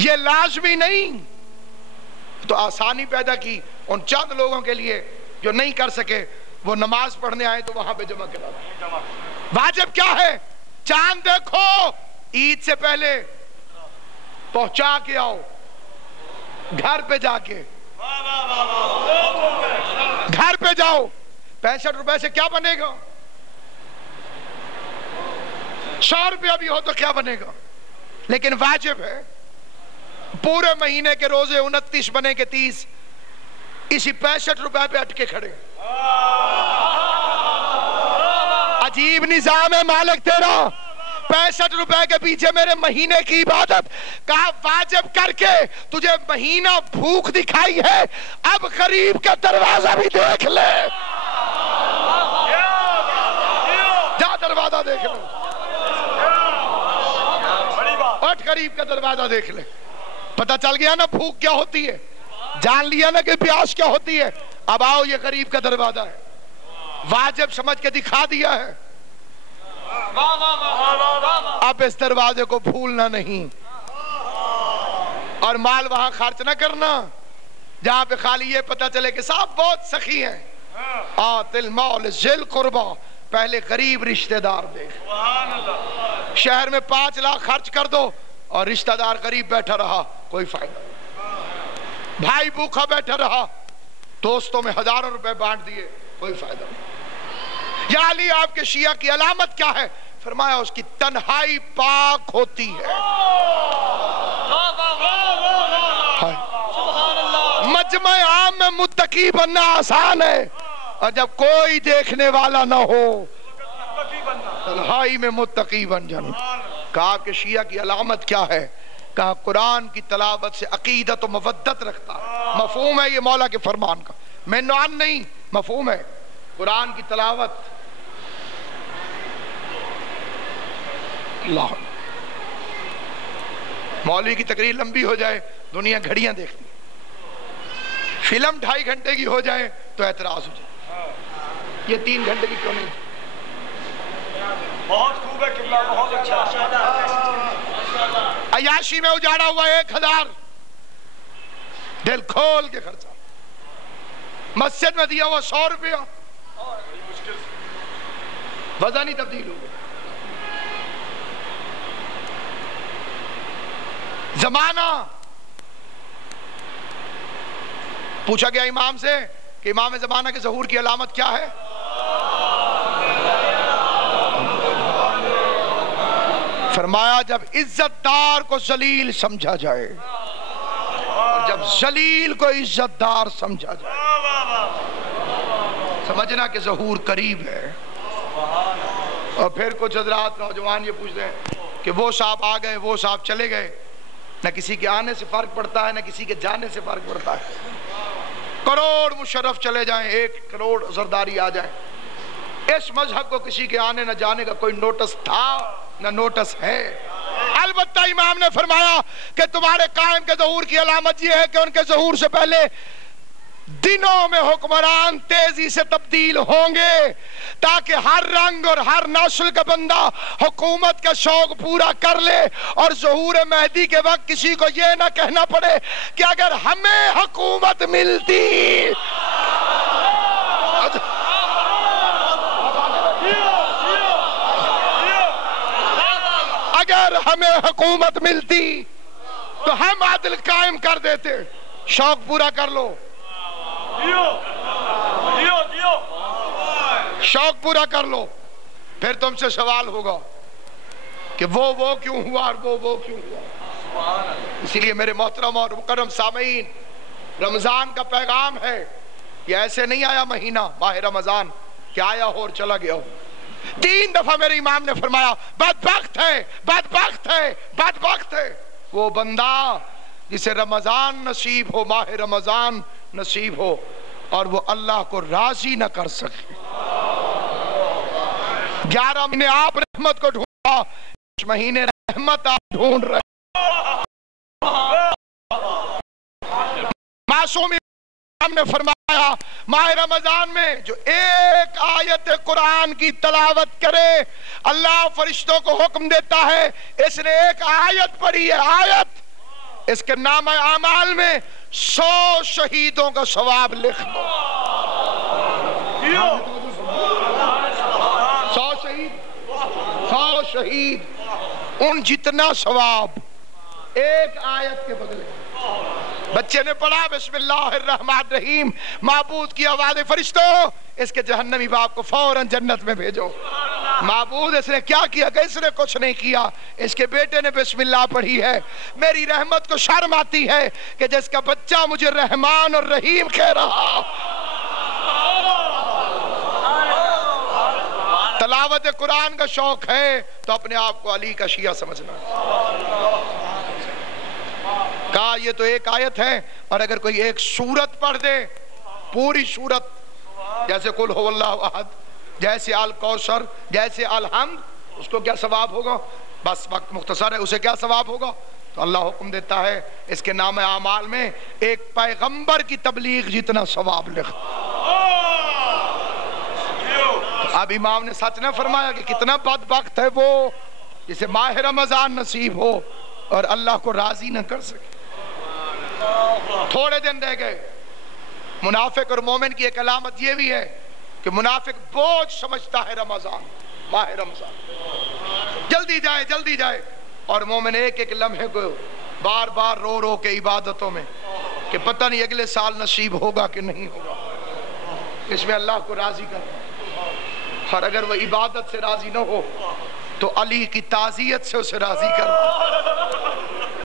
یہ لازمی نہیں، تو آسانی پیدا کی ان چند لوگوں کے لیے جو نہیں کر سکے، وہ نماز پڑھنے آئے تو وہاں پہ جمع کرا دیا۔ واجب کیا ہے؟ چاند دیکھو، عید سے پہلے پہنچا کے آؤ گھر پہ جا کے، گھر پہ جاؤ۔ 65 روپے سے کیا بنے گا؟ 100 روپیہ بھی ہو تو کیا بنے گا؟ لیکن واجب ہے۔ پورے مہینے کے روزے 29 بنے کے 30، اسی 65 روپے پہ اٹکے کھڑے۔ عجیب نظام ہے مالک تیرا۔ 65 روپے کے پیچھے میرے مہینے کی عبادت کا واجب کر کے تجھے مہینہ بھوک دکھائی ہے، اب غریب کا دروازہ بھی دیکھ لے، جا دروازہ دیکھ لے، اٹھ غریب کا دروازہ دیکھ لے۔ پتہ چل گیا نا بھوک کیا ہوتی ہے، جان لیا نا کہ پیاس کیا ہوتی ہے۔ اب آؤ، یہ غریب کا دروازہ ہے، واجب سمجھ کے دکھا دیا ہے، اب اس دروازے کو بھولنا نہیں، اور مال وہاں خرچ نہ کرنا جہاں پہ خالی یہ پتہ چلے کہ صاحب بہت سخی ہیں۔ آت المال ذی القربی، پہلے غریب رشتہ دار دیکھ۔ شہر میں 5 لاکھ خرچ کر دو اور رشتہ دار غریب بیٹھا رہا، کوئی فائدہ نہیں۔ بھائی بھوکا بیٹھا رہا، دوستوں میں ہزاروں روپے بانٹ دیے، کوئی فائدہ نہیں۔ یا علی، آپ کے شیعہ کی علامت کیا ہے؟ فرمایا اس کی تنہائی پاک ہوتی ہے۔ مجمع عام میں متقی بننا آسان ہے، اور جب کوئی دیکھنے والا نہ ہو تنہائی میں متقی بن جانا۔ کہا کہ شیعہ کی علامت کیا ہے؟ کہا قرآن کی تلاوت سے عقیدت و مودت رکھتا ہے۔ مفہوم ہے یہ مولا کے فرمان کا، میں نعان نہیں، مفہوم ہے۔ قرآن کی تلاوت، اللہ، مولوی کی تقریر لمبی ہو جائے دنیا گھڑیاں دیکھتی، فلم 2.5 گھنٹے کی ہو جائے تو اعتراض ہو جائے، یہ 3 گھنٹے کی کیوں نہیں؟ بہت خوب ہے قبلہ، بہت اچھا۔ عیاشی میں اجاڑا ہوا 1000، دل کھول کے خرچہ۔ مسجد میں دیا ہوا 100 روپیہ، وضع نہیں تبدیل ہو گیا۔ زمانہ پوچھا گیا امام سے کہ امام زمانہ کے ظہور کی علامت کیا ہے؟ فرمایا جب عزت دار کو ذلیل سمجھا جائے، اور جب ذلیل کو عزت دار سمجھا جائے، سمجھنا کہ ظہور قریب ہے۔ اور پھر کچھ حضرات نوجوان یہ پوچھتے ہیں کہ وہ صاحب آ گئے، وہ صاحب چلے گئے، نہ کسی کے آنے سے فرق پڑتا ہے، نہ کسی کے جانے سے فرق پڑتا ہے۔ کروڑ مشرف چلے جائیں، 1 کروڑ زرداری آ جائیں، اس مذہب کو کسی کے آنے نہ جانے کا کوئی نوٹس تھا نہ نوٹس ہے۔ البتہ امام نے فرمایا کہ تمہارے قائم کے ظہور کی علامت یہ ہے کہ ان کے ظہور سے پہلے دنوں میں حکمران تیزی سے تبدیل ہوں گے، تاکہ ہر رنگ اور ہر نسل کا بندہ حکومت کا شوق پورا کر لے، اور ظہور مہدی کے وقت کسی کو یہ نہ کہنا پڑے کہ اگر ہمیں حکومت ملتی، اگر ہمیں حکومت ملتی تو ہم عدل قائم کر دیتے۔ شوق پورا کر لو، شوق پورا کر لو، پھر تم سے سوال ہوگا کہ وہ کیوں ہوا اور وہ کیوں ہوا۔ اسی لیے میرے محترم اور مکرم سامعین، رمضان کا پیغام ہے، یہ ایسے نہیں آیا مہینہ ماہ رمضان کہ آیا ہو اور چلا گیا ہو۔ 3 دفعہ میرے امام نے فرمایا بدبخت ہے، بدبخت ہے، بدبخت ہے وہ بندہ جسے رمضان نصیب ہو، ماہ رمضان نصیب ہو، اور وہ اللہ کو راضی نہ کر سکے۔ 11 مہینے آپ رحمت کو ڈھونڈا، اس مہینے رحمت آپ ڈھونڈ رہے۔ معصوم امام نے فرمایا ماہ رمضان میں جو 1 آیت قرآن کی تلاوت کرے، اللہ فرشتوں کو حکم دیتا ہے اس نے 1 آیت پڑھی ہے، آیت اس کے نام اعمال میں 100 شہیدوں کا ثواب لکھ دو. 100 شہید ان جتنا ثواب ایک آیت کے بدلے. بچے نے پڑھا بسم اللہ الرحمن الرحیم، معبود کی آواز فرشتوں اس کے جہنمی باپ کو فوراً جنت میں بھیجو. معبود اس نے کیا کیا کہ اس نے کچھ نہیں کیا، اس کے بیٹے نے بسم اللہ پڑھی ہے. میری رحمت کو شرم آتی ہے کہ جس کا بچہ مجھے رحمان اور رحیم کہہ رہا. تلاوت قرآن کا شوق ہے تو اپنے آپ کو علی کا شیعہ سمجھنا. کہا یہ تو ایک آیت ہے، اور اگر کوئی ایک سورت پڑھ دے، پوری سورت، جیسے قل هو اللہ احد، جیسے الکوثر، جیسے الحمد، اس کو کیا ثواب ہوگا؟ بس وقت مختصر ہے، اسے کیا ثواب ہوگا؟ تو اللہ حکم دیتا ہے اس کے نام اعمال میں ایک پیغمبر کی تبلیغ جتنا ثواب لکھ. اب امام نے سچ نہ فرمایا کہ کتنا بدبخت ہے وہ جسے ماہ رمضان نصیب ہو اور اللہ کو راضی نہ کر سکے. تھوڑے دن رہ گئے. منافق اور مومن کی ایک علامت یہ بھی ہے کہ منافق بوجھ سمجھتا ہے رمضان، ماہ رمضان جلدی جائے جلدی جائے، اور مومن ایک ایک لمحے کو بار بار رو رو کے عبادتوں میں کہ پتہ نہیں اگلے سال نصیب ہوگا کہ نہیں ہوگا. اس میں اللہ کو راضی کرنا. اور اگر وہ عبادت سے راضی نہ ہو تو علی کی تعزیت سے اسے راضی کرنا.